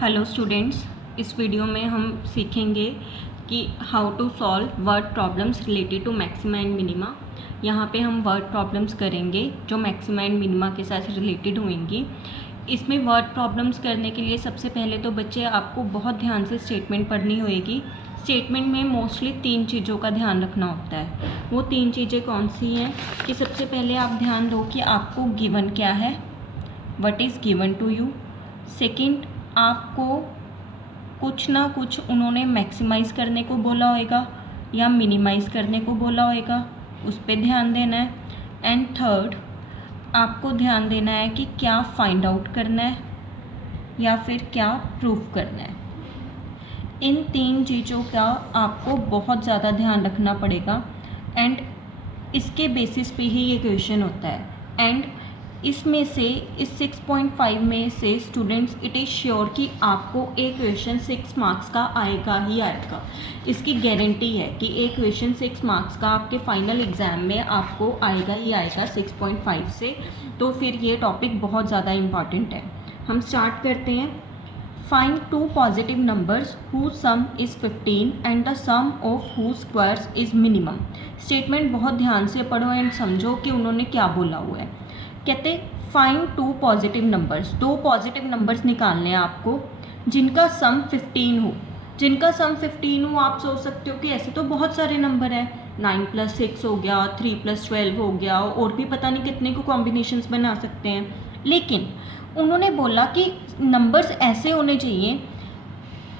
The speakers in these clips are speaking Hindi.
हेलो स्टूडेंट्स, इस वीडियो में हम सीखेंगे कि how to solve word problems related to maxima and minima. यहाँ पे हम वर्ड प्रॉब्लम्स करेंगे जो मैक्सिमा एंड मिनिमा के साथ रिलेटेड होंगी। इसमें वर्ड प्रॉब्लम्स करने के लिए सबसे पहले तो बच्चे आपको बहुत ध्यान से स्टेटमेंट पढ़नी होएगी। स्टेटमेंट में मोस्टली 3 चीज़ों का ध्यान रखना होता है। वो 3 चीज़ें कौन सी हैं कि सबसे पहले आप ध्यान दो कि आपको गिवन क्या है, what is given to you. Second, आपको कुछ ना कुछ उन्होंने मैक्सिमाइज़ करने को बोला होएगा या मिनिमाइज़ करने को बोला होएगा, उस पर ध्यान देना है। एंड थर्ड, आपको ध्यान देना है कि क्या फाइंड आउट करना है या फिर क्या प्रूव करना है। इन 3 चीज़ों का आपको बहुत ज़्यादा ध्यान रखना पड़ेगा एंड इसके बेसिस पे ही ये क्वेश्चन होता है। एंड इसमें से इस 6.5 में से स्टूडेंट्स इट इज़ श्योर कि आपको एक क्वेश्चन 6 मार्क्स का आएगा ही आएगा। इसकी गारंटी है कि एक क्वेश्चन 6 मार्क्स का आपके फाइनल एग्ज़ाम में आपको आएगा ही आएगा 6.5 से। तो फिर ये टॉपिक बहुत ज़्यादा इम्पॉर्टेंट है। हम स्टार्ट करते हैं। Find 2 positive numbers whose sum is 15 and the sum of whose squares is minimum। Statement बहुत ध्यान से पढ़ो एंड समझो कि उन्होंने क्या बोला हुआ है। कहते find 2 positive numbers, 2 positive numbers निकालने हैं आपको जिनका सम 15 हो। जिनका सम 15 हो, आप सोच सकते हो कि ऐसे तो बहुत सारे नंबर है, 9 + 6 हो गया, 3 + 12 हो गया, और भी पता नहीं कितने को कॉम्बिनेशंस बना सकते हैं। लेकिन उन्होंने बोला कि नंबर्स ऐसे होने चाहिए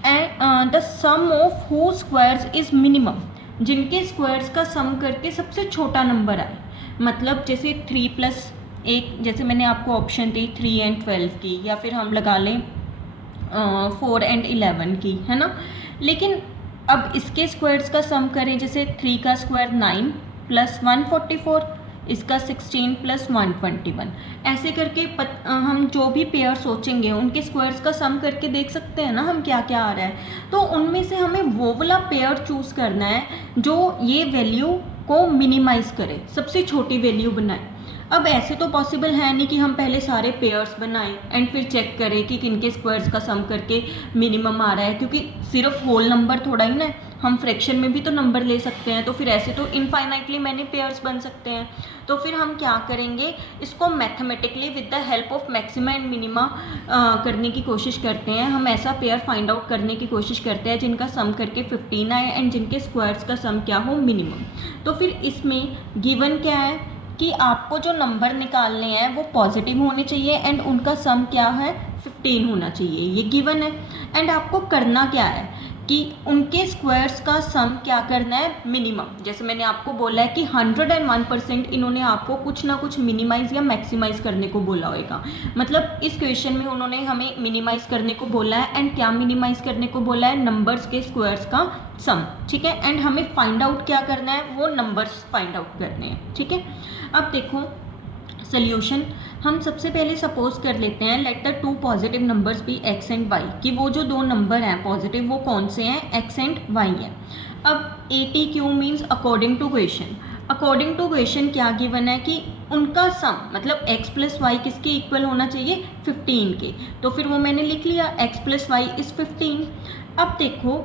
and the sum of who squares is minimum, जिनके स्क्वायर्स का सम करके सबसे छोटा नंबर आए। मतलब जैसे 3 + 1, जैसे मैंने आपको ऑप्शन दी 3 and 12 की, या फिर हम लगा लें 4 and 11 की, है ना। लेकिन अब इसके स्क्वायर्स का सम करें, जैसे 3 का स्क्वायर 9 + 144, इसका 16 + 121, ऐसे करके हम जो भी पेयर सोचेंगे उनके स्क्वायर्स का सम करके देख सकते हैं ना हम क्या क्या आ रहा है। तो उनमें से हमें वो वाला पेयर चूज़ करना है जो ये वैल्यू को मिनिमाइज़ करे, सबसे छोटी वैल्यू बनाए। अब ऐसे तो पॉसिबल है नहीं कि हम पहले सारे पेयर्स बनाएं एंड फिर चेक करें कि किनके स्क्वायर्स का सम करके मिनिमम आ रहा है, क्योंकि सिर्फ होल नंबर थोड़ा ही ना, हम फ्रैक्शन में भी तो नंबर ले सकते हैं। तो फिर ऐसे तो इनफाइनाइटली मैनी पेयर्स बन सकते हैं। तो फिर हम क्या करेंगे, इसको mathematically with the help of maxima and minima करने की कोशिश करते हैं। हम ऐसा पेयर फाइंड आउट करने की कोशिश करते हैं जिनका सम करके 15 आए एंड जिनके स्क्वायर्स का सम क्या हो, मिनिमम। तो फिर इसमें गिवन क्या है कि आपको जो नंबर निकालने हैं वो पॉजिटिव होने चाहिए एंड उनका सम क्या है, 15 होना चाहिए, ये गिवन है। एंड आपको करना क्या है कि उनके स्क्वायर्स का सम क्या करना है, मिनिमम। जैसे मैंने आपको बोला है कि 101% इन्होंने आपको कुछ ना कुछ मिनिमाइज़ या मैक्सिमाइज़ करने को बोला होगा। मतलब इस क्वेश्चन में उन्होंने हमें मिनिमाइज़ करने को बोला है एंड क्या मिनिमाइज़ करने को बोला है, नंबर्स के स्क्वायर्स का सम, ठीक है। एंड हमें फाइंड आउट क्या करना है, वो नंबर्स फाइंड आउट करने हैं, ठीक है। अब देखो सोल्यूशन, हम सबसे पहले सपोज कर लेते हैं let the 2 positive numbers be x and y, कि वो जो 2 नंबर हैं पॉजिटिव वो कौन से हैं, x एंड y हैं। अब ATQ means according to question. According to question क्या गिवन है कि उनका सम, मतलब x + y किसके इक्वल होना चाहिए, 15 के। तो फिर वो मैंने लिख लिया x + y इज़ 15। अब देखो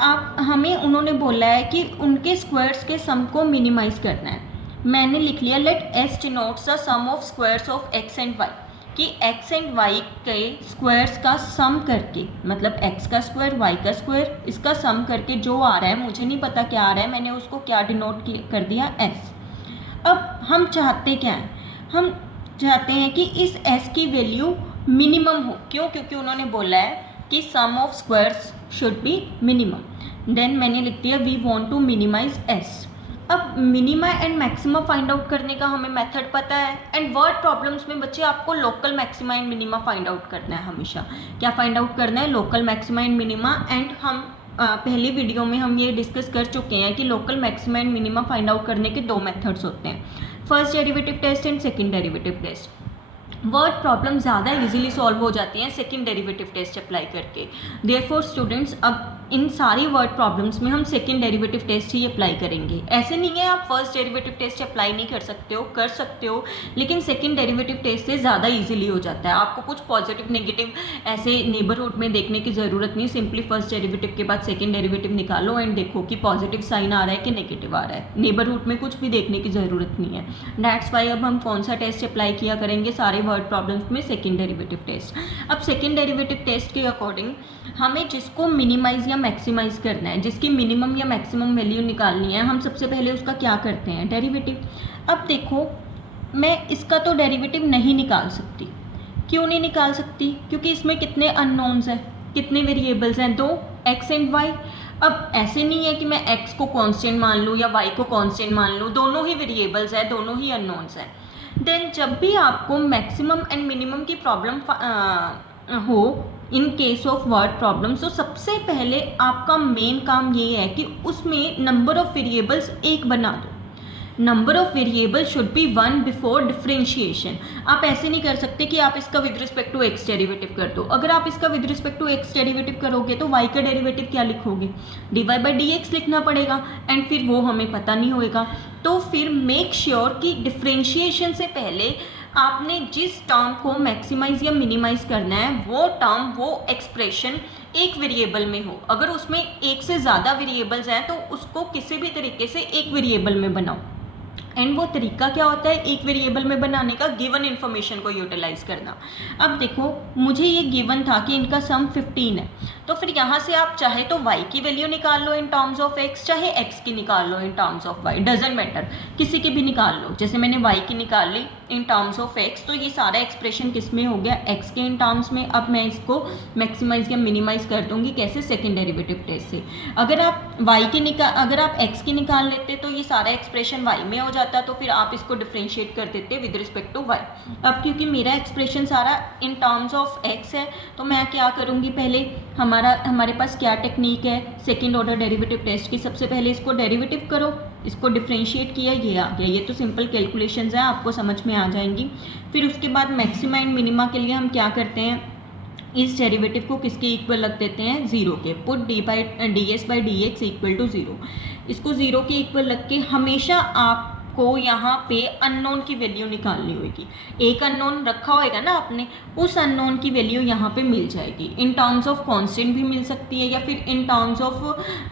आप, हमें उन्होंने बोला है कि उनके स्क्वायर्स के सम को मिनिमाइज़ करना है। मैंने लिख लिया let S denotes the sum of squares of x and y, कि x एंड y के स्क्वायर्स का सम करके, मतलब x का स्क्वायर y का स्क्वायर, इसका सम करके जो आ रहा है, मुझे नहीं पता क्या आ रहा है, मैंने उसको क्या डिनोट कर दिया, s। अब हम चाहते क्या हैं, हम चाहते हैं कि इस s की वैल्यू मिनिमम हो। क्यों? क्योंकि उन्होंने बोला है कि sum of squares should be minimum. Then मैंने लिख दिया we want to minimize s। अब minima and maxima find out करने का हमें मेथड पता है एंड वर्ड प्रॉब्लम्स में बच्चे आपको local maxima and minima find out करना है। हमेशा क्या फाइंड आउट करना है, local maxima and minima. And हम पहली वीडियो में हम ये डिस्कस कर चुके हैं कि local maxima and minima find out करने के 2 मेथड्स होते हैं, first derivative test and second derivative test. Word problem ज़्यादा इजीली सॉल्व हो जाती हैं सेकंड डेरिवेटिव टेस्ट अप्लाई करके। देयरफॉर स्टूडेंट्स, अब इन सारी वर्ड प्रॉब्लम्स में हम सेकेंड डेरिवेटिव टेस्ट ही अप्लाई करेंगे। ऐसे नहीं है आप फर्स्ट डेरिवेटिव टेस्ट अप्लाई नहीं कर सकते हो, लेकिन सेकेंड डेरिवेटिव टेस्ट से ज़्यादा ईजिली हो जाता है। आपको कुछ पॉजिटिव नेगेटिव ऐसे नेबरहुड में देखने की ज़रूरत नहीं, सिंपली फर्स्ट डेरिवेटिव के बाद सेकेंड डेरिवेटिव निकालो एंड देखो कि पॉजिटिव साइन आ रहा है कि नेगेटिव आ रहा है। नेबरहुड में कुछ भी देखने की ज़रूरत नहीं है। दैट्स वाई अब हम कौन सा टेस्ट अप्लाई किया करेंगे सारे वर्ड प्रॉब्लम्स में, सेकेंड डेरिवेटिव टेस्ट। अब सेकेंड डेरिवेटिव टेस्ट के अकॉर्डिंग हमें जिसको मिनिमाइज या मैक्सिमाइज करना है, जिसकी मिनिमम या मैक्सिमम वैल्यू निकालनी है, हम सबसे पहले उसका क्या करते हैं, डेरिवेटिव। अब देखो मैं इसका तो डेरिवेटिव नहीं निकाल सकती। क्यों नहीं निकाल सकती? क्योंकि इसमें कितने अननोन्स हैं, कितने वेरिएबल्स हैं, 2 x एंड y। अब ऐसे नहीं है कि मैं x को कांस्टेंट मान लूँ या y को कांस्टेंट मान लूँ, दोनों ही वेरिएबल्स हैं, दोनों ही अननोन्स हैं। देन जब भी आपको मैक्सिमम एंड मिनिमम की प्रॉब्लम हो in case of word problems, तो सबसे पहले आपका मेन काम ये है कि उसमें नंबर ऑफ वेरिएबल्स 1 बना दो। Number of variable should be 1 before differentiation. आप ऐसे नहीं कर सकते कि आप इसका with respect to x derivative कर दो। अगर आप इसका with respect to x derivative करोगे तो वाई का डेरिवेटिव क्या लिखोगे, dy बाई डी एक्स लिखना पड़ेगा एंड फिर वो हमें पता नहीं होएगा। तो फिर मेक श्योर कि डिफ्रेंशिएशन से पहले आपने जिस टर्म को मैक्सिमाइज या मिनिमाइज करना है वो टर्म, वो एक्सप्रेशन एक वेरिएबल में हो। अगर उसमें एक से ज़्यादा वेरिएबल्स हैं तो उसको किसी भी तरीके से एक वेरिएबल में बनाओ। एंड वो तरीका क्या होता है एक वेरिएबल में बनाने का, गिवन इन्फॉर्मेशन को यूटिलाइज करना। अब देखो मुझे ये गिवन था कि इनका सम 15 है, तो फिर यहाँ से आप चाहे तो y की वैल्यू निकाल लो इन टर्म्स ऑफ x, चाहे x की निकाल लो in terms of y, doesn't matter, किसी की भी निकाल लो। जैसे मैंने y की निकाल ली इन टर्म्स ऑफ x, तो ये सारा एक्सप्रेशन किस में हो गया, x के इन टर्म्स में। अब मैं इसको मैक्सिमाइज या मिनिमाइज कर दूंगी, कैसे, सेकेंड डेरिवेटिव टेस्ट से। अगर आप x की निकाल लेते तो ये सारा एक्सप्रेशन y में हो जाता, तो फिर आप इसको डिफ्रेंशिएट कर देते विद रिस्पेक्ट टू y। अब क्योंकि मेरा एक्सप्रेशन सारा इन टर्म्स ऑफ x है, तो मैं क्या करूँगी, पहले हमारे पास क्या टेक्निक है सेकेंड ऑर्डर डेरिवेटिव टेस्ट की। सबसे पहले इसको डेरिवेटिव करो, इसको डिफ्रेंशिएट किया, ये आ गया। ये तो सिंपल कैलकुलेशंस हैं, आपको समझ में आ जाएंगी। फिर उसके बाद मैक्सिमा एंड मिनिमा के लिए हम क्या करते हैं, इस डेरिवेटिव को किसके इक्वल रख देते हैं, 0 के। Put ds by d x equal to 0। इसको 0 के इक्वल रख के हमेशा आपको यहाँ पे अननोन की वैल्यू निकालनी होगी। एक अननोन रखा होएगा ना आपने, उस अननोन की वैल्यू यहाँ पे मिल जाएगी। इन टर्म्स ऑफ कांस्टेंट भी मिल सकती है या फिर इन टर्म्स ऑफ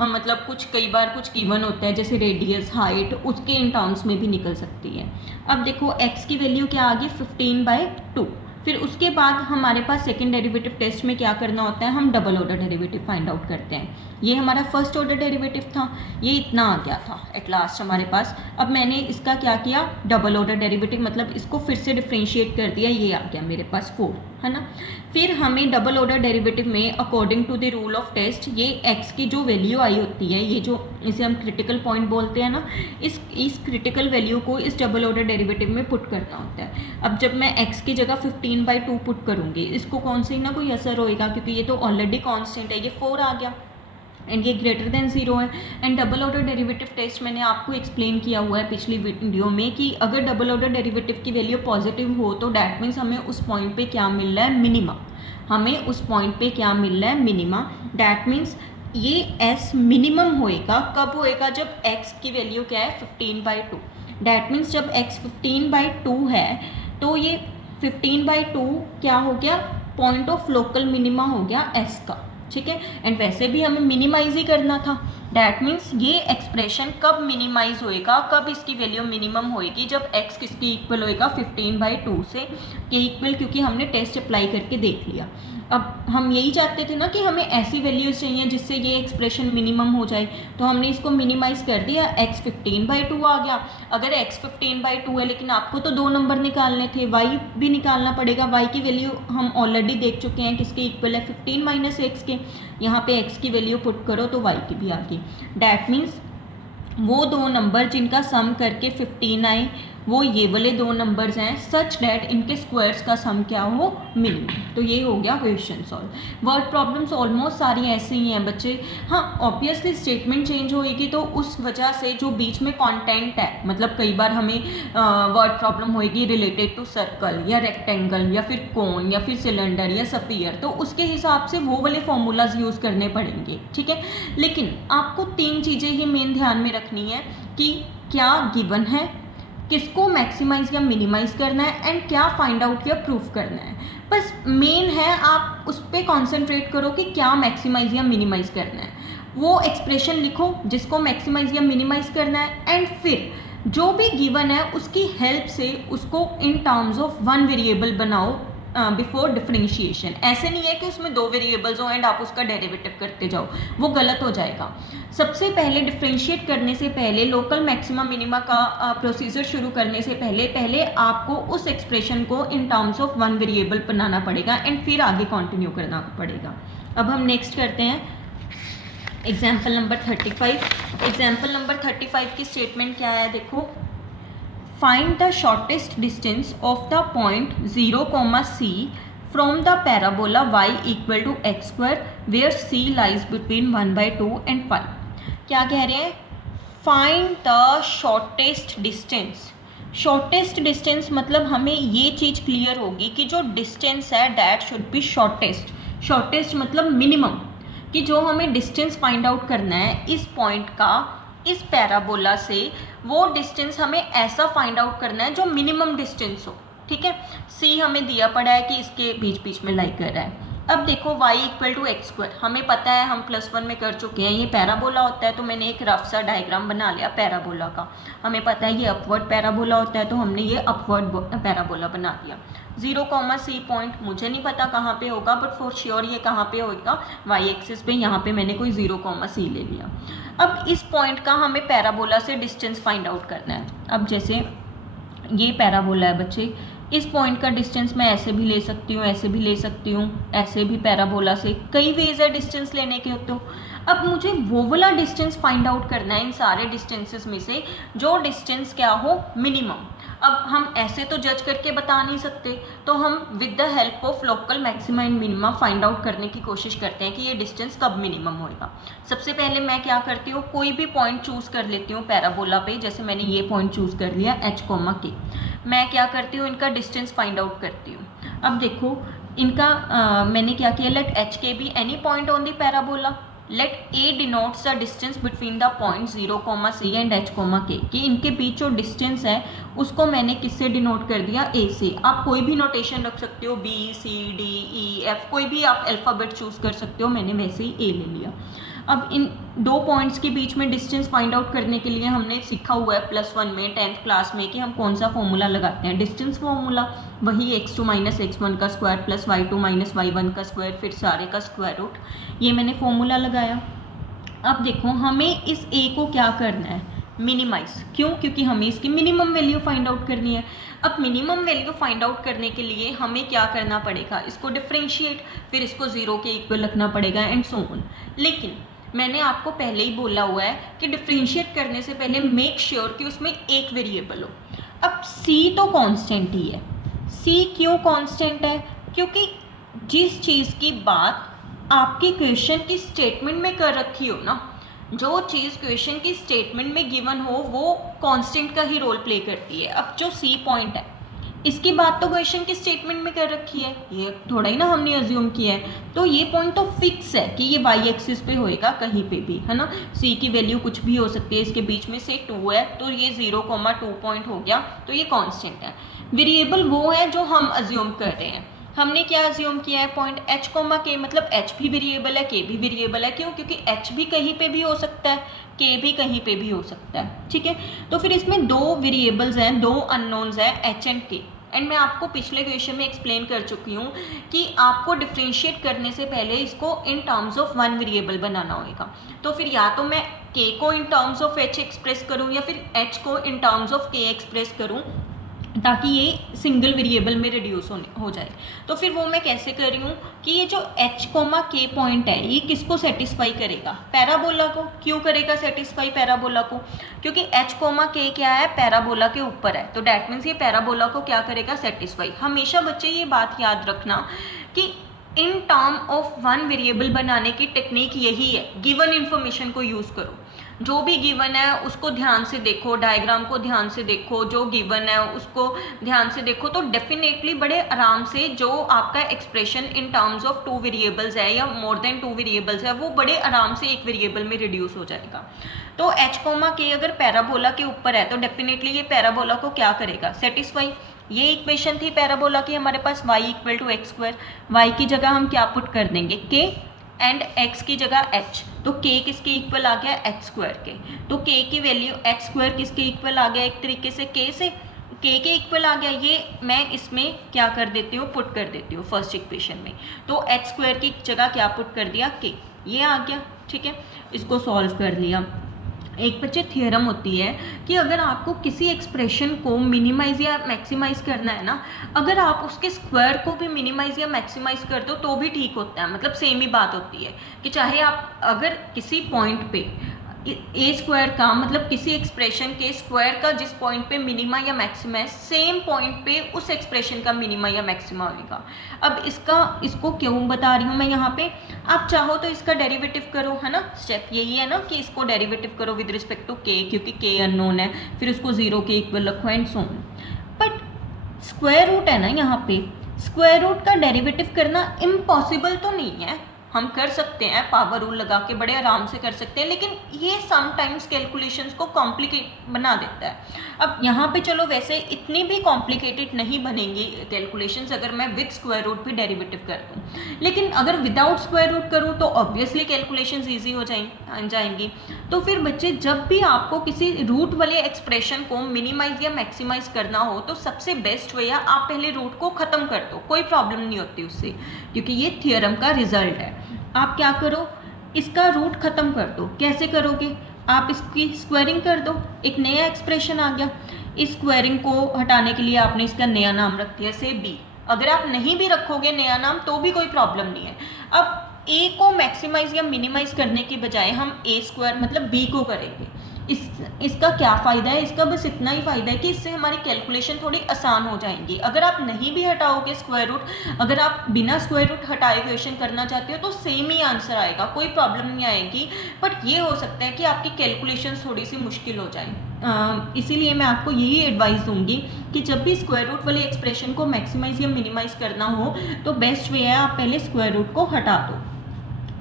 मतलब कुछ कई बार कुछ गिवन होता है जैसे रेडियस, हाइट, उसके इन टर्म्स में भी निकल सकती है। अब देखो x की वैल्यू क्या आ गई, 15/2। फिर उसके बाद हमारे पास सेकेंड डेरिवेटिव टेस्ट में क्या करना होता है, हम double order derivative find out करते हैं। ये हमारा फर्स्ट ऑर्डर डेरिवेटिव था, ये इतना आ गया था एट लास्ट हमारे पास। अब मैंने इसका क्या किया, डबल ऑर्डर डेरिवेटिव मतलब इसको फिर से डिफ्रेंशिएट कर दिया, ये आ गया मेरे पास 4, है ना। फिर हमें डबल ऑर्डर डेरिवेटिव में according to the rule of test ये x की जो वैल्यू आई होती है, ये जो इसे हम क्रिटिकल पॉइंट बोलते हैं ना, इस क्रिटिकल वैल्यू को इस डबल ऑर्डर डेरिवेटिव में पुट करना होता है। अब जब मैं x की जगह 15/2 पुट करूँगी, इसको कौन से ना कोई असर होएगा क्योंकि ये तो ऑलरेडी कांस्टेंट है, ये 4 आ गया एंड ये ग्रेटर देन 0 है। And double order derivative test मैंने आपको एक्सप्लेन किया हुआ है पिछली वीडियो में कि अगर डबल ऑर्डर डेरिवेटिव की वैल्यू पॉजिटिव हो तो डैट मीन्स हमें उस पॉइंट पे क्या मिल रहा है, मिनिमा। हमें उस पॉइंट पे क्या मिल रहा है, मिनिमा। डैट मीन्स ये s मिनिमम होएगा, कब होएगा, जब x की वैल्यू क्या है, 15/2। डैट मीन्स जब x 15/2 है तो ये 15/2 क्या हो गया, पॉइंट ऑफ लोकल मिनिमा हो गया s का, ठीक है। एंड वैसे भी हमें मिनिमाइज ही करना था। डैट मीन्स ये एक्सप्रेशन कब मिनिमाइज होएगा, कब इसकी वैल्यू मिनिमम होएगी, जब x किसकी इक्वल होएगा, 15/2 से के इक्वल, क्योंकि हमने टेस्ट अप्लाई करके देख लिया। अब हम यही चाहते थे ना कि हमें ऐसी वैल्यूज चाहिए जिससे ये एक्सप्रेशन मिनिमम हो जाए, तो हमने इसको मिनिमाइज कर दिया, x 15/2 आ गया। अगर x 15/2 है लेकिन आपको तो 2 नंबर निकालने थे, y भी निकालना पड़ेगा। y की वैल्यू हम ऑलरेडी देख चुके हैं किसके इक्वल है, 15 - x के। यहाँ पे x की वैल्यू पुट करो तो y की भी आ गई। डैट मीन्स वो 2 नंबर जिनका सम करके 15 आए वो ये वाले दो नंबर्स हैं सच डैट इनके स्क्वायर्स का सम क्या हो, मिनिमम। तो ये हो गया question solve. Word problems almost सारी ऐसे ही हैं बच्चे। हाँ ऑब्वियसली स्टेटमेंट चेंज होएगी तो उस वजह से जो बीच में कंटेंट है, मतलब कई बार हमें वर्ड प्रॉब्लम होएगी रिलेटेड टू सर्कल या रेक्टेंगल या फिर कोन या फिर सिलेंडर या स्फीयर, तो उसके हिसाब से वो वाले फॉर्मूलाज यूज़ करने पड़ेंगे, ठीक है। लेकिन आपको तीन चीज़ें ही मेन ध्यान में रखनी है कि क्या गिवन है, किसको मैक्सिमाइज या मिनिमाइज करना है, एंड क्या फाइंड आउट या प्रूफ करना है। बस मेन है आप उस पर कॉन्सेंट्रेट करो कि क्या मैक्सिमाइज या मिनिमाइज करना है। वो एक्सप्रेशन लिखो जिसको मैक्सिमाइज या मिनिमाइज करना है, एंड फिर जो भी गिवन है उसकी हेल्प से उसको इन टर्म्स ऑफ वन वेरिएबल बनाओ बिफोर डिफरेंशिएशन। ऐसे नहीं है कि उसमें दो वेरिएबल्स हो एंड आप उसका डेरिवेटिव करते जाओ, वो गलत हो जाएगा। सबसे पहले डिफरेंशिएट करने से पहले, लोकल मैक्सिमा मिनिमा का प्रोसीजर शुरू करने से पहले आपको उस एक्सप्रेशन को in terms of one variable बनाना पड़ेगा एंड फिर आगे कंटिन्यू करना पड़ेगा। अब हम नेक्स्ट करते हैं एग्जाम्पल नंबर 35। एग्जाम्पल नंबर 35 की स्टेटमेंट क्या है, देखो। Find the shortest distance of the point 0, C from the parabola y equal to x square where c lies between 1/2 and 5। क्या कह रहे हैं? Find the shortest distance। Shortest distance मतलब हमें ये चीज़ क्लियर होगी कि जो डिस्टेंस है that should be shortest. Shortest मतलब मिनिमम, कि जो हमें डिस्टेंस फाइंड आउट करना है इस पॉइंट का इस पैराबोला से, वो डिस्टेंस हमें ऐसा फाइंड आउट करना है जो मिनिमम डिस्टेंस हो, ठीक है। सी हमें दिया पड़ा है कि इसके बीच बीच में लाई कर रहा है। अब देखो y equal to x square, हमें पता है, हम +1 में कर चुके हैं, ये पैराबोला होता है, तो मैंने एक रफ सा डायग्राम बना लिया पैराबोला का। हमें पता है ये अपवर्ड पैराबोला होता है, तो हमने ये अपवर्ड पैराबोला बना दिया। 0, C पॉइंट मुझे नहीं पता कहाँ पे होगा, बट फॉर श्योर ये कहाँ पे होगा, y एक्सिस पे। यहाँ पे मैंने कोई 0, C ले लिया। अब इस पॉइंट का हमें पैराबोला से डिस्टेंस फाइंड आउट करना है। अब जैसे ये पैराबोला है बच्चे, इस पॉइंट का डिस्टेंस मैं ऐसे भी ले सकती हूँ, ऐसे भी ले सकती हूँ, ऐसे भी पैराबोला से कई वेज है डिस्टेंस लेने के। तो अब मुझे वो वाला डिस्टेंस फाइंड आउट करना है इन सारे डिस्टेंसेस में से जो डिस्टेंस क्या हो, मिनिमम। अब हम ऐसे तो जज करके बता नहीं सकते, तो हम with the help of local maxima and minima find out करने की कोशिश करते हैं कि ये डिस्टेंस कब मिनिमम होएगा। सबसे पहले मैं क्या करती हूँ, कोई भी पॉइंट चूज़ कर लेती हूँ पैराबोला पे। जैसे मैंने ये पॉइंट चूज़ कर लिया h, K। मैं क्या करती हूँ, इनका डिस्टेंस फाइंड आउट करती हूँ। अब देखो इनका मैंने क्या किया, let h, K be any point on the parabola. Let a denotes the distance between the point 0, C and h, K, कि इनके बीच जो डिस्टेंस है उसको मैंने किससे डिनोट कर दिया, a से। आप कोई भी नोटेशन रख सकते हो, B, C, D, E, F, कोई भी आप अल्फ़ाबेट चूज़ कर सकते हो, मैंने वैसे ही a ले लिया। अब इन दो पॉइंट्स के बीच में डिस्टेंस फाइंड आउट करने के लिए हमने सीखा हुआ है +1 में 10th क्लास में कि हम कौन सा फॉर्मूला लगाते हैं, डिस्टेंस फॉर्मूला। वही x2 - x1 का स्क्वायर प्लस y2 - y1 का स्क्वायर, फिर सारे का स्क्वायर रूट, ये मैंने फॉर्मूला लगाया। अब देखो हमें इस a को क्या करना है, मिनिमाइज। क्यों? क्योंकि हमें इसकी मिनिमम वैल्यू फाइंड आउट करनी है। अब मिनिमम वैल्यू फाइंड आउट करने के लिए हमें क्या करना पड़ेगा, इसको डिफरेंशिएट, फिर इसको 0 के इक्वल रखना पड़ेगा एंड सो ऑन। लेकिन मैंने आपको पहले ही बोला हुआ है कि डिफरेंशिएट करने से पहले मेक श्योर कि उसमें एक वेरिएबल हो। अब c तो कांस्टेंट ही है। c क्यों कांस्टेंट है? क्योंकि जिस चीज़ की बात आपकी क्वेश्चन की स्टेटमेंट में कर रखी हो ना, जो चीज़ क्वेश्चन की स्टेटमेंट में गिवन हो वो कांस्टेंट का ही रोल प्ले करती है। अब जो c पॉइंट है इसकी बात तो क्वेश्चन की स्टेटमेंट में कर रखी है, ये थोड़ा ही ना हमने अज्यूम किया है, तो ये पॉइंट तो फिक्स है कि ये y एक्सिस पे होएगा कहीं पे भी, है ना। c की वैल्यू कुछ भी हो सकती है, इसके बीच में से 2 है, तो ये 0, 2 पॉइंट हो गया, तो ये कांस्टेंट है। वेरिएबल वो है जो हम अज्यूम कर रहे हैं। हमने क्या अज्यूम किया है, पॉइंट h, K, मतलब h भी वेरिएबल है, k भी वेरिएबल है। क्यों? क्योंकि h भी कहीं पे भी हो सकता है, k भी कहीं पे भी हो सकता है, ठीक है। तो फिर इसमें दो वेरिएबल्स हैं, दो अननोन्स हैं, h एंड k। एंड मैं आपको पिछले क्वेश्चन में एक्सप्लेन कर चुकी हूँ कि आपको डिफरेंशिएट करने से पहले इसको in terms of one variable बनाना होगा। तो फिर या तो मैं k को in terms of h express करूँ या फिर h को in terms of k express करूँ, ताकि ये सिंगल वेरिएबल में रिड्यूस हो जाए। तो फिर वो मैं कैसे कर रही हूँ कि ये जो h, k पॉइंट है ये किसको सेटिस्फाई करेगा, पैराबोला को। क्यों करेगा सेटिस्फाई पैराबोला को, क्योंकि h, k क्या है, पैराबोला के ऊपर है, तो डैट मीन्स ये पैराबोला को क्या करेगा, सेटिस्फाई। हमेशा बच्चे ये बात याद रखना कि in term of one variable बनाने की टेक्निक यही है, गिवन इन्फॉर्मेशन को यूज़ करो। जो भी गिवन है उसको ध्यान से देखो, डायग्राम को ध्यान से देखो, जो गिवन है उसको ध्यान से देखो, तो डेफिनेटली बड़े आराम से जो आपका expression in terms of two variables है या मोर देन टू वेरिएबल्स है वो बड़े आराम से एक वेरिएबल में रिड्यूस हो जाएगा। तो h, k अगर पैराबोला के ऊपर है तो डेफिनेटली ये पैराबोला को क्या करेगा, सेटिस्फाई। ये इक्वेशन थी पैराबोला की हमारे पास, y equal to x square. Y की जगह हम क्या पुट कर देंगे, k, एंड x की जगह h, तो k किसके इक्वल आ गया, एक्स स्क्वायर के। तो k की वैल्यू एक्स स्क्वायर किसके इक्वल आ गया, एक तरीके से k से, k के इक्वल आ गया। ये मैं इसमें क्या कर देती हूँ, पुट कर देती हूँ फर्स्ट इक्वेशन में। तो एक्स स्क्वायर की जगह क्या पुट कर दिया, k, ये आ गया। ठीक है, इसको सॉल्व कर लिया। एक बच्चे थियरम होती है कि अगर आपको किसी एक्सप्रेशन को मिनिमाइज या मैक्सिमाइज करना है ना, अगर आप उसके स्क्वायर को भी मिनिमाइज या मैक्सिमाइज कर दो तो भी ठीक होता है। मतलब सेम ही बात होती है कि चाहे आप अगर किसी पॉइंट पे ए स्क्वायर का, मतलब किसी एक्सप्रेशन के स्क्वायर का जिस पॉइंट पे मिनिमा या मैक्सिमा है, सेम पॉइंट पे उस एक्सप्रेशन का मिनिमा या मैक्सिमा होगा। अब इसको क्यों बता रही हूँ मैं यहाँ पे, आप चाहो तो इसका डेरिवेटिव करो, है ना। स्टेप यही है ना कि इसको डेरिवेटिव करो विद रिस्पेक्ट टू के, क्योंकि के अननोन है, फिर उसको 0 के इक्वल रखो and so on. But square root है ना, यहाँ पे स्क्वायर रूट का डेरिवेटिव करना इम्पॉसिबल तो नहीं है, हम कर सकते हैं, पावर रूल लगा के बड़े आराम से कर सकते हैं, लेकिन ये समटाइम्स कैलकुलेशंस को कॉम्प्लिकेट बना देता है। अब यहाँ पे चलो वैसे इतनी भी कॉम्प्लिकेटेड नहीं बनेंगी कैलकुलेशंस अगर मैं विद स्क्वायर रूट भी डेरिवेटिव कर दूँ, लेकिन अगर विदाउट स्क्वायर रूट करूँ तो ऑब्वियसली कैलकुलेशंस ईजी हो जाएंगी। तो फिर बच्चे जब भी आपको किसी रूट वाले एक्सप्रेशन को मिनिमाइज या मैक्सिमाइज करना हो तो सबसे बेस्ट वे है आप पहले रूट को ख़त्म कर दो, कोई प्रॉब्लम नहीं होती उससे, क्योंकि ये थियरम का रिजल्ट है। आप क्या करो, इसका रूट खत्म कर दो। कैसे करोगे, आप इसकी स्क्वायरिंग कर दो, एक नया एक्सप्रेशन आ गया। इस स्क्वायरिंग को हटाने के लिए आपने इसका नया नाम रख दिया, से b। अगर आप नहीं भी रखोगे नया नाम तो भी कोई प्रॉब्लम नहीं है। अब a को मैक्सिमाइज या मिनिमाइज करने की बजाय हम a स्क्वायर मतलब b को करेंगे। इसका क्या फ़ायदा है, इसका बस इतना ही फ़ायदा है कि इससे हमारी कैलकुलेशन थोड़ी आसान हो जाएंगी। अगर आप नहीं भी हटाओगे स्क्वायर रूट, अगर आप बिना स्क्वायर रूट हटाए क्वेश्चन करना चाहते हो तो सेम ही आंसर आएगा, कोई प्रॉब्लम नहीं आएगी। बट ये हो सकता है कि आपकी कैलकुलेशन थोड़ी सी मुश्किल हो जाए। इसीलिए मैं आपको यही एडवाइस दूंगी कि जब भी स्क्वायर रूट वाले एक्सप्रेशन को मैक्सिमाइज या मिनिमाइज करना हो तो बेस्ट वे है आप पहले स्क्वायर रूट को हटा दो।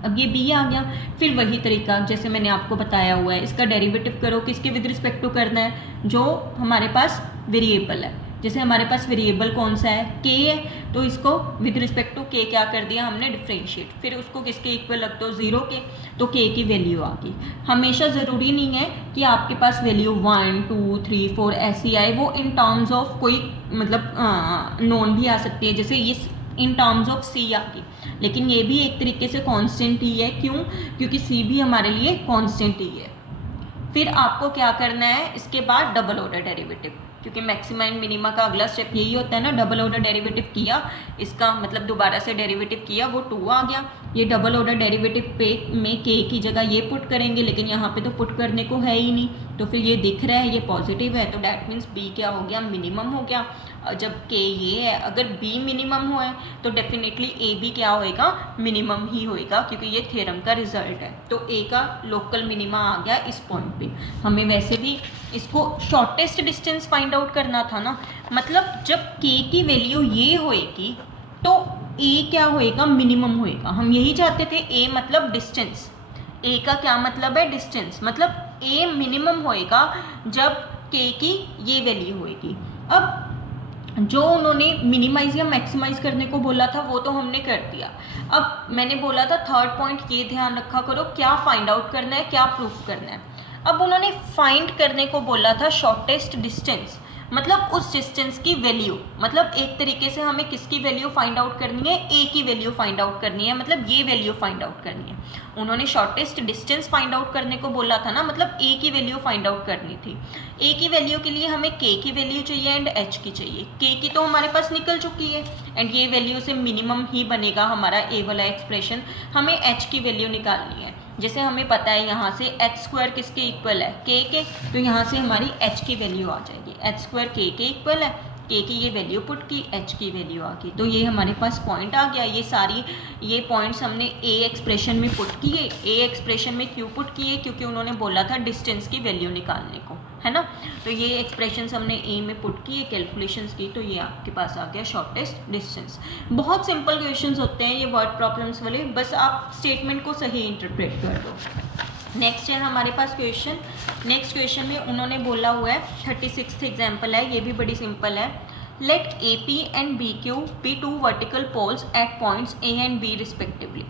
अब ये b आ गया, फिर वही तरीका जैसे मैंने आपको बताया हुआ है, इसका डेरिवेटिव करो। किसके विद रिस्पेक्ट टू करना है, जो हमारे पास वेरिएबल है। जैसे हमारे पास वेरिएबल कौन सा है, k है, तो इसको विद रिस्पेक्ट टू k क्या कर दिया हमने, डिफ्रेंशिएट। फिर उसको किसके इक्वल रख दो, 0 के, तो k की वैल्यू आ गई। हमेशा ज़रूरी नहीं है कि आपके पास वैल्यू 1 2 3 4 ऐसी आए, वो इन टर्म्स ऑफ कोई मतलब नॉन भी आ सकती है, जैसे ये इन टर्म्स ऑफ c आ गई, लेकिन ये भी एक तरीके से कांस्टेंट ही है। क्यों, क्योंकि c भी हमारे लिए कांस्टेंट ही है। फिर आपको क्या करना है, इसके बाद डबल ऑर्डर डेरिवेटिव, क्योंकि मैक्सिमा एंड मिनिमा का अगला स्टेप यही होता है ना। डबल ऑर्डर डेरिवेटिव किया, इसका मतलब दोबारा से डेरिवेटिव किया, वो 2 आ गया। ये डबल ऑर्डर डेरिवेटिव पे में k की जगह ये पुट करेंगे, लेकिन यहाँ पे तो पुट करने को है ही नहीं, तो फिर ये दिख रहा है ये पॉजिटिव है, तो डैट मीन्स b क्या हो गया, मिनिमम हो गया। जब k ये है, अगर b मिनिमम हुआ है तो डेफिनेटली a भी क्या होएगा, मिनिमम ही होएगा, क्योंकि ये थ्योरम का रिजल्ट है। तो a का लोकल मिनिमा आ गया इस पॉइंट पे। हमें वैसे भी इसको शॉर्टेस्ट डिस्टेंस फाइंड आउट करना था ना, मतलब जब k की वैल्यू ये होएगी तो a क्या होएगा, मिनिमम होएगा। हम यही चाहते थे, a मतलब डिस्टेंस, a का क्या मतलब है, डिस्टेंस, मतलब a मिनिमम होएगा जब k की ये वैल्यू होएगी। अब जो उन्होंने मिनिमाइज या मैक्सिमाइज करने को बोला था वो तो हमने कर दिया। अब मैंने बोला था थर्ड पॉइंट ये ध्यान रखा करो, क्या फाइंड आउट करना है, क्या प्रूफ करना है। अब उन्होंने फाइंड करने को बोला था शॉर्टेस्ट डिस्टेंस, मतलब उस डिस्टेंस की वैल्यू, मतलब एक तरीके से हमें किसकी वैल्यू फाइंड आउट करनी है, ए की वैल्यू फाइंड आउट करनी है, मतलब ये वैल्यू फाइंड आउट करनी है। उन्होंने शॉर्टेस्ट डिस्टेंस फाइंड आउट करने को बोला था ना, मतलब ए की वैल्यू फाइंड आउट करनी थी। ए की वैल्यू के लिए हमें के की वैल्यू चाहिए एंड एच की चाहिए। के की तो हमारे पास निकल चुकी है एंड ये वैल्यू से मिनिमम ही बनेगा हमारा ए वाला एक्सप्रेशन। हमें एच की वैल्यू निकालनी है। जैसे हमें पता है यहाँ से एच स्क्वायर किसके इक्वल है, के, तो यहाँ से हमारी एच की वैल्यू आ जाएगी। एच स्क्वायर के इक्वल है, के की ये वैल्यू पुट की, एच की वैल्यू आ गई, तो ये हमारे पास पॉइंट आ गया। ये पॉइंट्स हमने ए एक्सप्रेशन में पुट किए। ए एक्सप्रेशन में क्यों पुट किए, क्योंकि उन्होंने बोला था डिस्टेंस की वैल्यू निकालने को, है ना। तो ये एक्सप्रेशंस हमने ए में पुट किए, कैलकुलेशंस की, तो ये आपके पास आ गया शॉर्टेस्ट डिस्टेंस। बहुत सिंपल क्वेश्चंस होते हैं ये वर्ड प्रॉब्लम्स वाले, बस आप स्टेटमेंट को सही इंटरप्रेट कर दो। नेक्स्ट है हमारे पास क्वेश्चन। नेक्स्ट क्वेश्चन में उन्होंने बोला हुआ है 36th एग्जाम्पल है, ये भी बड़ी सिंपल है। Let A P and B Q be two vertical poles at points A and B respectively.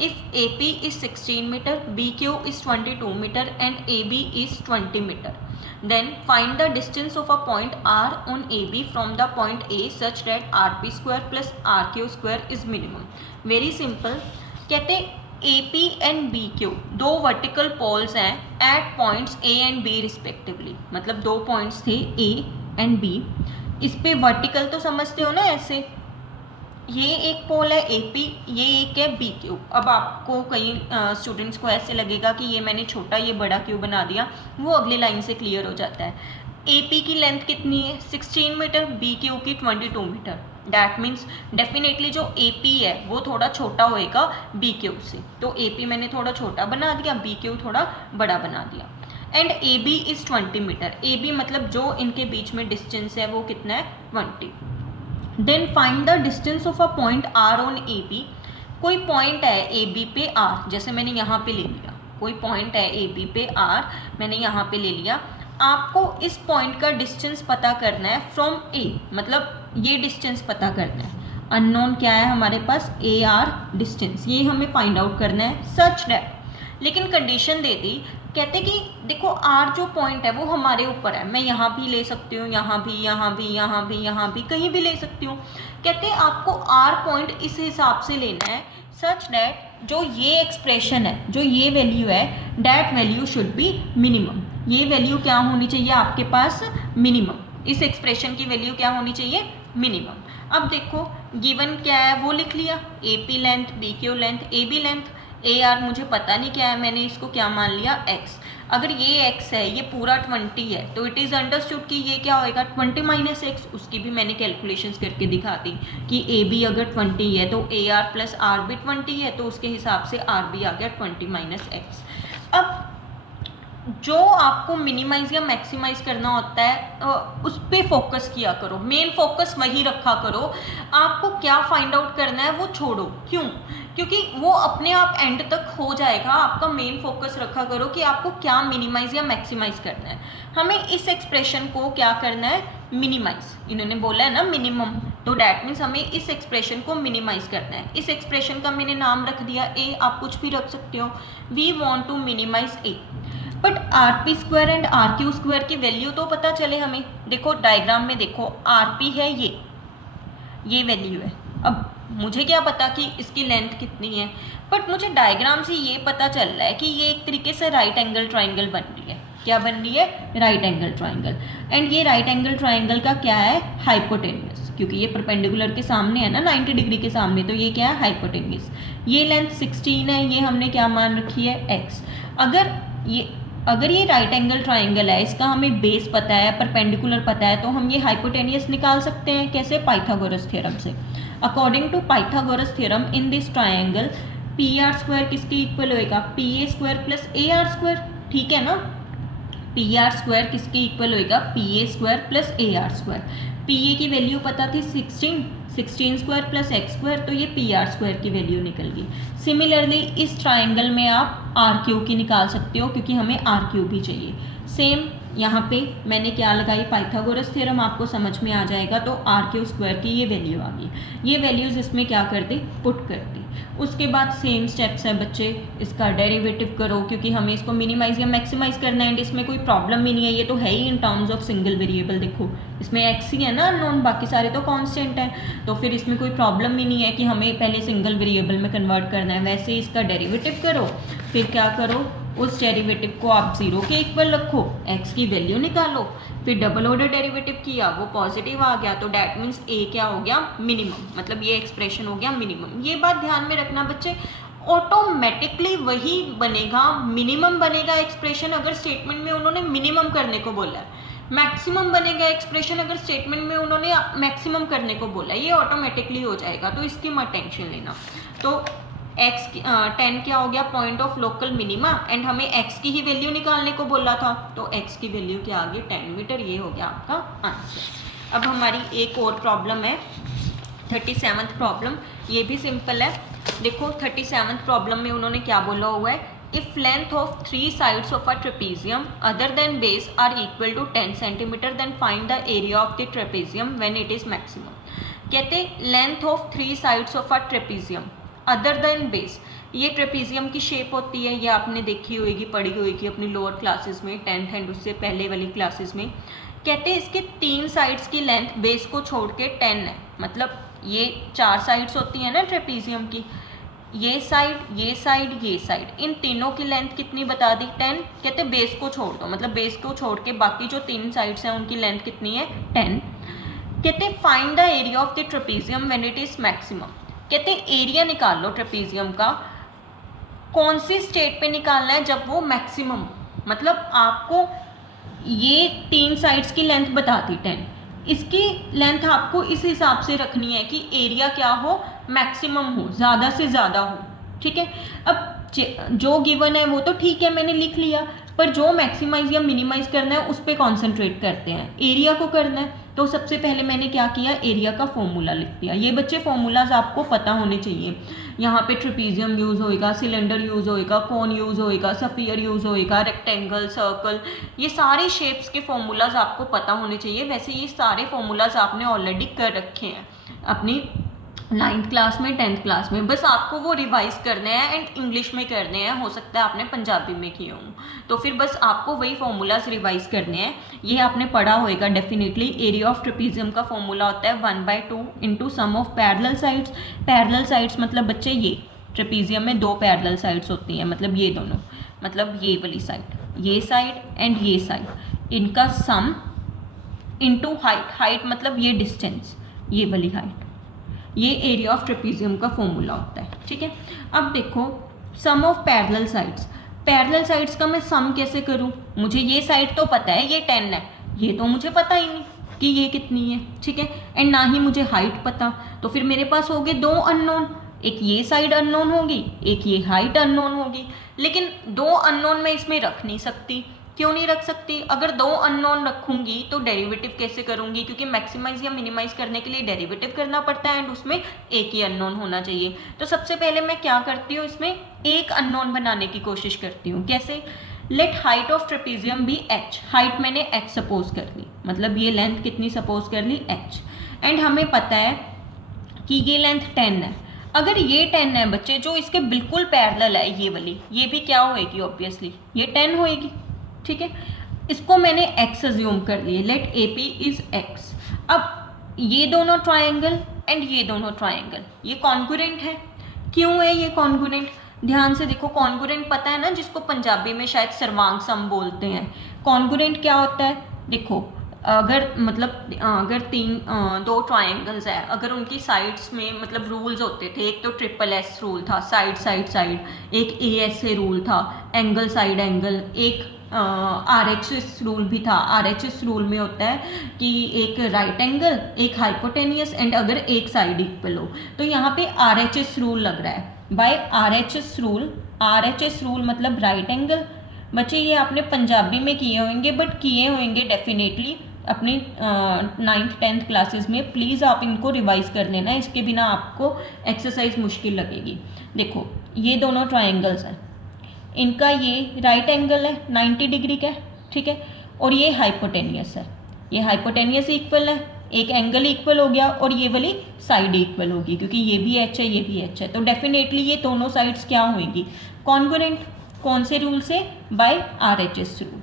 If A P is 16 metre, B Q is 22 metre and A B is 20 metre, then find the distance of a point R on AB from the point A such that RP square plus RQ square is minimum। Very simple। कहते AP एंड BQ दो वर्टिकल पोल्स हैं at points A and B respectively, मतलब दो पॉइंट्स थे A एंड B। इस पे वर्टिकल तो समझते हो ना, ऐसे ये एक पोल है AP, ये एक है BQ। अब आपको कई स्टूडेंट्स को ऐसे लगेगा कि ये मैंने छोटा ये बड़ा क्यों बना दिया, वो अगली लाइन से क्लियर हो जाता है। AP की लेंथ कितनी है 16 मीटर, BQ की 22 मीटर। डैट मीन्स डेफिनेटली जो AP है वो थोड़ा छोटा होएगा BQ से, तो AP मैंने थोड़ा छोटा बना दिया, BQ थोड़ा बड़ा बना दिया। And AB is 20 metre. AB मतलब जो इनके बीच में डिस्टेंस है वो कितना है 20। Then find the distance of a point R on AB। कोई पॉइंट है AB पे R, जैसे मैंने यहाँ पे ले लिया, कोई पॉइंट है AB पे R मैंने यहाँ पे ले लिया। आपको इस पॉइंट का डिस्टेंस पता करना है फ्रॉम A, मतलब ये डिस्टेंस पता करना है। अननोन क्या है हमारे पास, AR डिस्टेंस, ये हमें फाइंड आउट करना है सच दैट। लेकिन कंडीशन दे दी, कहते कि देखो R जो पॉइंट है वो हमारे ऊपर है, मैं यहाँ भी ले सकती हूँ, यहाँ भी, यहाँ भी, यहाँ भी, यहाँ भी, कहीं भी ले सकती हूँ। कहते आपको R पॉइंट इस हिसाब से लेना है सच दैट जो ये एक्सप्रेशन है, जो ये वैल्यू है, that value should be minimum. ये वैल्यू क्या होनी चाहिए आपके पास, मिनिमम। इस एक्सप्रेशन की वैल्यू क्या होनी चाहिए, मिनिमम। अब देखो गिवन क्या है वो लिख लिया, AP length, BQ length, AB length, AR मुझे पता नहीं क्या है, मैंने इसको क्या मान लिया X। अगर ये X है, ये पूरा 20 है, तो इट इज़ अंडरस्टूड कि ये क्या होएगा 20 माइनस X। उसकी भी मैंने कैलकुलेशंस करके दिखा दी कि AB अगर 20 है तो AR प्लस R भी 20 है, तो उसके हिसाब से R भी आ गया 20 माइनस X। अब जो आपको मिनिमाइज या मैक्सिमाइज करना होता है उस पर फोकस किया करो, मेन फोकस वही रखा करो। आपको क्या फाइंड आउट करना है वो छोड़ो, क्यों, क्योंकि वो अपने आप एंड तक हो जाएगा। आपका मेन फोकस रखा करो कि आपको क्या मिनिमाइज या मैक्सिमाइज करना है। हमें इस एक्सप्रेशन को क्या करना है, मिनिमाइज। इन्होंने बोला है ना मिनिमम, तो डैट मीन्स हमें इस एक्सप्रेशन को मिनिमाइज करना है। इस एक्सप्रेशन का मैंने नाम रख दिया A, आप कुछ भी रख सकते हो। We want to minimize A, but RP square and RQ square की वैल्यू तो पता चले हमें। देखो डायग्राम में देखो, RP है ये वैल्यू है। अब मुझे क्या पता कि इसकी लेंथ कितनी है, बट मुझे डायग्राम से ये पता चल रहा है कि ये एक तरीके से राइट एंगल ट्राइंगल बन रही है। क्या बन रही है, राइट एंगल ट्राइंगल। एंड ये राइट एंगल ट्राइंगल का क्या है, हाइपोटेन्यूस, क्योंकि ये परपेंडिकुलर के सामने है ना 90 डिग्री के सामने, तो ये क्या है हाइपोटेन्यूस। ये लेंथ 16 है, ये हमने क्या मान रखी है X। अगर ये राइट एंगल ट्राइंगल है, इसका हमें बेस पता है, परपेंडिकुलर पता है, तो हम ये हाइपोटेनियस निकाल सकते हैं। कैसे, पाइथागोरस थ्योरम से। According to Pythagoras theorem in this triangle PR square किसके इक्वल होएगा, PA square plus AR square. ठीक है ना, PR स्क्वायर किसके इक्वल होएगा, PA square plus AR square. PA की वैल्यू पता थी 16 स्क्वायर प्लस X स्क्वायर, तो ये PR स्क्वायर की वैल्यू निकल गई। सिमिलरली इस ट्राइंगल में आप RQ की निकाल सकते हो, क्योंकि हमें RQ भी चाहिए। सेम यहाँ पे मैंने क्या लगाई, पाइथागोरस थ्योरम, आपको समझ में आ जाएगा। तो r³ की ये वैल्यू आ गई, ये वैल्यूज़ इसमें क्या कर दी, पुट कर दी। उसके बाद सेम स्टेप्स है बच्चे, इसका डेरिवेटिव करो, क्योंकि हमें इसको मिनिमाइज या मैक्सिमाइज करना है एंड इसमें कोई प्रॉब्लम भी नहीं है, ये तो है ही in terms of single variable. देखो इसमें x ही है ना अननोन, बाकी सारे तो कांस्टेंट है, तो फिर इसमें कोई प्रॉब्लम भी नहीं है कि हमें पहले सिंगल वेरिएबल में कन्वर्ट करना है। वैसे इसका डेरिवेटिव करो, फिर क्या करो, उस डेरिवेटिव को आप 0 के इक्वल रखो, x की वैल्यू निकालो, फिर डबल ऑर्डर डेरिवेटिव किया, वो पॉजिटिव आ गया, तो डैट मीन्स a क्या हो गया, मिनिमम, मतलब ये एक्सप्रेशन हो गया मिनिमम। ये बात ध्यान में रखना बच्चे, ऑटोमेटिकली वही बनेगा, मिनिमम बनेगा एक्सप्रेशन अगर स्टेटमेंट में उन्होंने मिनिमम करने को बोला है, मैक्सिमम बनेगा एक्सप्रेशन अगर स्टेटमेंट में उन्होंने मैक्सिमम करने को बोला है, ये ऑटोमेटिकली हो जाएगा, तो इसकी मत टेंशन लेना। तो x 10 क्या हो गया, point of local minima, and हमें x की ही वैल्यू निकालने को बोला था, तो x की वैल्यू क्या आ गई, 10 मीटर। ये हो गया आपका आंसर। अब हमारी एक और प्रॉब्लम है 37th प्रॉब्लम, ये भी सिंपल है। देखो 37th प्रॉब्लम में उन्होंने क्या बोला हुआ है, if length of 3 sides of a trapezium other than base are equal to 10 centimetre then find the area of the trapezium when it is maximum. कहते length of 3 sides of a trapezium other than base, ये ट्रेपेजियम की शेप होती है, ये आपने देखी होगी, पढ़ी होगी अपनी लोअर क्लासेस में, 10th एंड उससे पहले वाली क्लासेस में। कहते हैं इसके 3 साइड्स की लेंथ बेस को छोड़ के 10 है, मतलब ये 4 साइड्स होती है ना ट्रेपेजियम की, ये साइड, ये साइड, ये साइड, इन तीनों की लेंथ कितनी बता दी, 10। कहते बेस को छोड़ दो, मतलब बेस को छोड़ के बाकी जो 3 साइड्स हैं उनकी लेंथ कितनी है, 10। कहते find the area of the trapezium when it is maximum. कहते एरिया निकाल लो ट्रेपेजियम का, कौन सी स्टेट पे निकालना है, जब वो मैक्सिमम, मतलब आपको ये 3 साइड्स की लेंथ बता दी 10, इसकी लेंथ आपको इस हिसाब से रखनी है कि एरिया क्या हो, मैक्सिमम हो, ज़्यादा से ज़्यादा हो, ठीक है। अब जो गिवन है वो तो ठीक है मैंने लिख लिया, पर जो मैक्सिमाइज या मिनिमाइज करना है उस पर कॉन्सेंट्रेट करते हैं, एरिया को करना है। तो सबसे पहले मैंने क्या किया, एरिया का फॉर्मूला लिख दिया। ये बच्चे फॉर्मूलाज आपको पता होने चाहिए, यहाँ पे ट्रेपेजियम यूज़ होएगा, सिलेंडर यूज़ होएगा, कोन यूज़ होएगा, स्फीयर यूज़ होएगा, रेक्टेंगल, सर्कल, ये सारे शेप्स के फॉर्मूलाज आपको पता होने चाहिए। वैसे ये सारे फॉर्मूलाज आपने ऑलरेडी कर रखे हैं अपनी 9th क्लास में, 10th क्लास में, बस आपको वो रिवाइज करने हैं एंड इंग्लिश में करने हैं, हो सकता है आपने पंजाबी में किए हों, तो फिर बस आपको वही फॉर्मूलाज रिवाइज करने हैं। ये आपने पढ़ा होएगा डेफिनेटली। एरिया ऑफ ट्रेपेजियम का फॉर्मूला होता है 1/2 into sum of parallel sides. Parallel sides मतलब बच्चे ये ट्रेपेजियम में 2 पैरेलल साइड्स होती हैं, मतलब ये दोनों, मतलब ये वाली साइड, ये साइड एंड ये साइड, इनका सम इंटू हाइट, हाइट मतलब ये डिस्टेंस, ये वाली हाइट, ये एरिया ऑफ ट्रेपेजियम का फॉर्मूला होता है, ठीक है। अब देखो sum of parallel sides, parallel sides का मैं सम कैसे करूं, मुझे ये साइड तो पता है ये 10 है, ये तो मुझे पता ही नहीं कि ये कितनी है, ठीक है, एंड ना ही मुझे हाइट पता, तो फिर मेरे पास हो गए 2 अननोन, एक ये साइड अननोन होगी, एक ये हाइट अननोन होगी, लेकिन 2 अननोन मैं इसमें रख नहीं सकती। क्यों नहीं रख सकती, अगर 2 अननोन रखूंगी तो डेरिवेटिव कैसे करूंगी, क्योंकि मैक्सिमाइज या मिनिमाइज करने के लिए डेरिवेटिव करना पड़ता है एंड उसमें एक ही अननोन होना चाहिए। तो सबसे पहले मैं क्या करती हूँ, इसमें एक अननोन बनाने की कोशिश करती हूँ। कैसे, let height of trapezium be h, height मैंने h सपोज कर ली, मतलब ये लेंथ कितनी सपोज कर ली, h, एंड हमें पता है कि ये लेंथ 10 है। अगर ये 10 है बच्चे, जो इसके बिल्कुल पैरेलल है ये वाली, ये भी क्या होएगी, ऑब्वियसली ये 10 होएगी, ठीक है। इसको मैंने x अज्यूम कर लिए, लेट AP इज x। अब ये दोनों ट्रायंगल एंड ये दोनों ट्रायंगल, ये कॉन्ग्रुएंट है। क्यों है ये कॉन्ग्रुएंट, ध्यान से देखो, कॉन्ग्रुएंट पता है ना, जिसको पंजाबी में शायद सर्वांग सम बोलते हैं। कॉन्ग्रुएंट क्या होता है, देखो अगर मतलब अगर 2 ट्रायंगल्स है, अगर उनकी साइड्स में मतलब रूल्स होते थे, एक तो SSS रूल था, साइड साइड साइड, एक ASA रूल था, एंगल साइड एंगल, एक RHS रूल भी था। RHS रूल में होता है कि एक राइट एंगल, एक हाइपोटेनियस एंड अगर एक साइड इक्वल हो, तो यहाँ पे RHS रूल लग रहा है। बाय RHS रूल मतलब राइट एंगल। बच्चे ये आपने पंजाबी में किए होंगे, बट किए होंगे डेफिनेटली अपनी 9th 10th क्लासेस में। प्लीज़ आप इनको रिवाइज कर लेना, इसके बिना आपको एक्सरसाइज मुश्किल लगेगी। देखो ये दोनों ट्रायंगल्स हैं, इनका ये राइट एंगल है 90 डिग्री का, ठीक है, और ये हाइपोटेनियस है, ये हाइपोटेनियस इक्वल है, एक एंगल इक्वल हो गया और ये वाली साइड इक्वल होगी क्योंकि ये भी एच है ये भी एच है, तो डेफिनेटली ये दोनों साइड्स क्या होंगी, कॉन्ग्रुएंट। कौन से रूल से, बाय RHS रूल।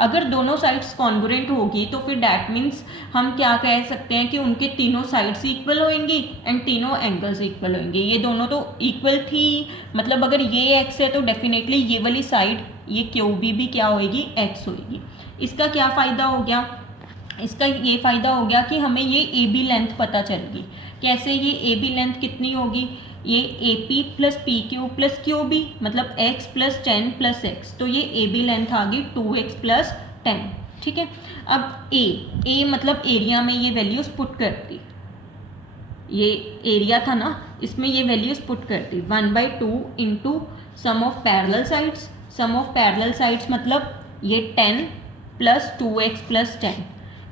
अगर दोनों साइड्स कॉन्ग्रुएंट होगी तो फिर डैट मीन्स हम क्या कह सकते हैं कि उनके तीनों साइड्स इक्वल होंगी एंड तीनों एंगल्स इक्वल होंगे। ये दोनों तो इक्वल थी, मतलब अगर ये x है तो डेफिनेटली ये वाली साइड ये QB भी क्या होगी, x होगी। इसका क्या फ़ायदा हो गया, इसका ये फ़ायदा हो गया कि हमें ये AB लेंथ पता चल गई। कैसे, ये AB लेंथ कितनी होगी, ये AP plus PQ plus QB मतलब x प्लस 10 प्लस x, तो ये AB लेंथ आ गई 2x प्लस 10। ठीक है, अब A मतलब एरिया में ये वैल्यूज पुट कर दी, ये एरिया था ना, इसमें ये वैल्यूज पुट कर दी 1/2 into sum of parallel sides. Sum of parallel sides मतलब ये 10 plus 2x plus 10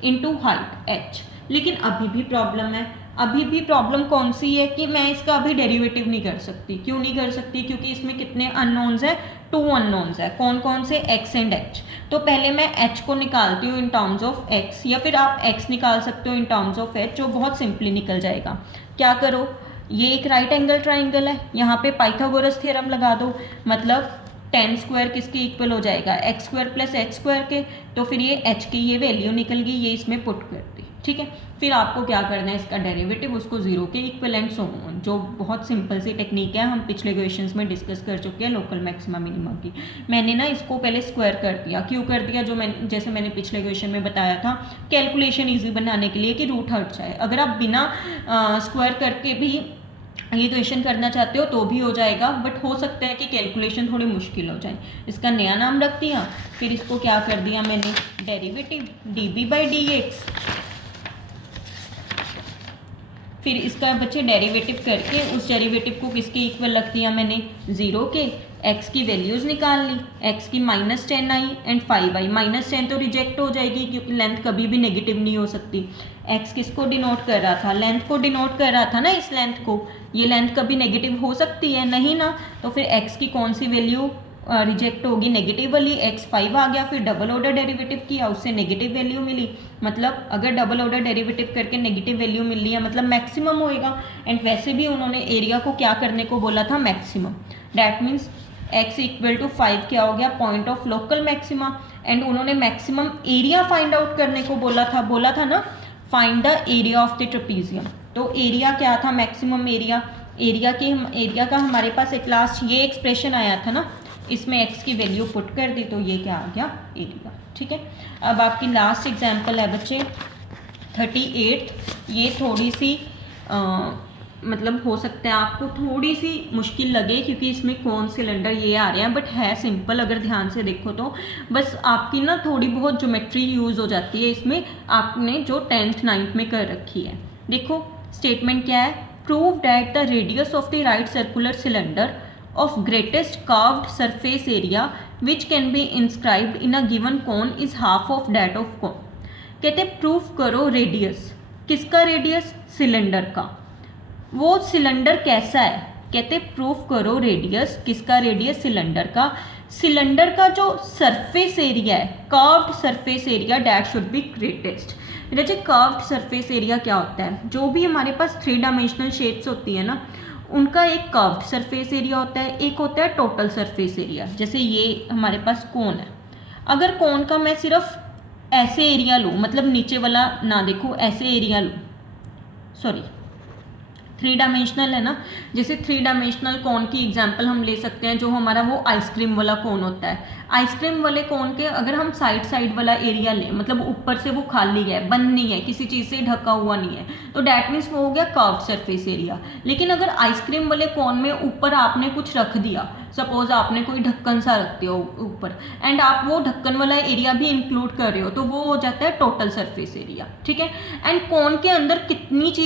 into height h। लेकिन अभी भी प्रॉब्लम है, अभी भी प्रॉब्लम कौन सी है कि मैं इसका अभी डेरिवेटिव नहीं कर सकती। क्यों नहीं कर सकती, क्योंकि इसमें कितने अननोन्स है, 2 अननोन्स है। कौन कौन से, x एंड h। तो पहले मैं h को निकालती हूँ इन टर्म्स ऑफ x, या फिर आप x निकाल सकते हो इन टर्म्स ऑफ h, जो बहुत सिंपली निकल जाएगा। क्या करो, ये एक राइट एंगल ट्राइंगल है, यहाँ पे पाइथागोरस थ्योरम लगा दो, मतलब 10 स्क्वायर किसके इक्वल हो जाएगा, x square plus h square के। तो फिर ये h की ये वैल्यू निकल गई, ये इसमें पुट कर दी। ठीक है, फिर आपको क्या करना है, इसका डेरिवेटिव उसको 0 के इक्वल एंड सो ऑन, जो बहुत सिंपल सी टेक्निक है, हम पिछले क्वेश्चंस में डिस्कस कर चुके हैं लोकल मैक्सिमा मिनिमा की। मैंने ना इसको पहले स्क्वायर कर दिया, क्यों कर दिया, जैसे मैंने पिछले क्वेश्चन में बताया था, कैलकुलेशन ईजी बनाने के लिए कि रूट हट जाए। अगर आप बिना स्क्वायर करके भी ये क्वेश्चन करना चाहते हो तो भी हो जाएगा, बट हो सकता है कि कैलकुलेशन थोड़ी मुश्किल हो जाए। इसका नया नाम रख दिया, फिर इसको क्या कर दिया मैंने, डेरिवेटिव dB/dx। फिर इसका बच्चे डेरिवेटिव करके उस डेरिवेटिव को किसके इक्वल रख दिया मैंने, 0 के। x की वैल्यूज़ निकाल ली, x की -10 आई एंड 5 आई। -10 तो रिजेक्ट हो जाएगी क्योंकि लेंथ कभी भी नेगेटिव नहीं हो सकती। x किसको डिनोट कर रहा था, लेंथ को डिनोट कर रहा था ना, इस लेंथ को। ये लेंथ कभी नेगेटिव हो सकती है नहीं ना, तो फिर x की कौन सी वैल्यू रिजेक्ट होगी, नेगेटिव वाली। x 5 आ गया, फिर डबल ऑर्डर डेरिवेटिव किया, उससे नेगेटिव वैल्यू मिली। मतलब अगर डबल ऑर्डर डेरिवेटिव करके नेगेटिव वैल्यू मिल रही है मतलब मैक्सिमम होएगा। एंड वैसे भी उन्होंने एरिया को क्या करने को बोला था, maximum. That means x equal to 5 क्या हो गया, point of local maxima. And उन्होंने मैक्सिमम एरिया फाइंड आउट करने को बोला था ना, find the area of the trapezium. तो एरिया क्या था, मैक्सिमम एरिया। एरिया का हमारे पास एक लास्ट ये एक्सप्रेशन आया था ना, इसमें x की वैल्यू पुट कर दी तो ये क्या आ गया, एरिया। ठीक है, अब आपकी लास्ट एग्जांपल है बच्चे 38। ये थोड़ी सी मतलब हो सकता है आपको थोड़ी सी मुश्किल लगे क्योंकि इसमें कौन सिलेंडर ये आ रहे हैं, बट है सिंपल। अगर ध्यान से देखो तो बस आपकी ना थोड़ी बहुत ज्योमेट्री यूज़ हो जाती है इसमें, आपने जो 10th 9th में कर रखी है। देखो स्टेटमेंट क्या है, prove that the radius of the right circular cylinder of greatest curved surface area which can be inscribed in a given cone is half of that of cone। कहते प्रूफ करो रेडियस, किसका रेडियस, सिलेंडर का। वो सिलेंडर कैसा है, कहते प्रूफ करो रेडियस, किसका रेडियस, सिलेंडर का। सिलेंडर का जो सरफेस एरिया है, curved surface area, that should be greatest. जैसे कर्व्ड सरफेस एरिया क्या होता है, जो भी हमारे पास 3 डायमेंशनल शेप्स होती है ना, उनका एक कर्व्ड सरफेस एरिया होता है, एक होता है टोटल सरफेस एरिया। जैसे ये हमारे पास कोन है, अगर कोन का मैं सिर्फ ऐसे एरिया लूँ, मतलब नीचे वाला ना देखो, ऐसे एरिया लूँ, सॉरी 3 डायमेंशनल है ना, जैसे 3 डायमेंशनल कोन की एग्जांपल हम ले सकते हैं, जो हमारा वो आइसक्रीम वाला कोन होता है। आइसक्रीम वाले कोन के अगर हम साइड वाला एरिया लें, मतलब ऊपर से वो खाली है, बंद नहीं है, किसी चीज़ से ढका हुआ नहीं है, तो डैट मीन्स वो हो गया कर्व्ड सरफेस एरिया। लेकिन अगर आइसक्रीम वाले कोन में ऊपर आपने कुछ रख दिया, सपोज आपने कोई ढक्कन सा रख दिया ऊपर, एंड आप वो ढक्कन वाला एरिया भी इंक्लूड कर रहे हो, तो वो हो जाता है टोटल सरफेस एरिया। ठीक है, एंड कोन के अंदर कितनी चीज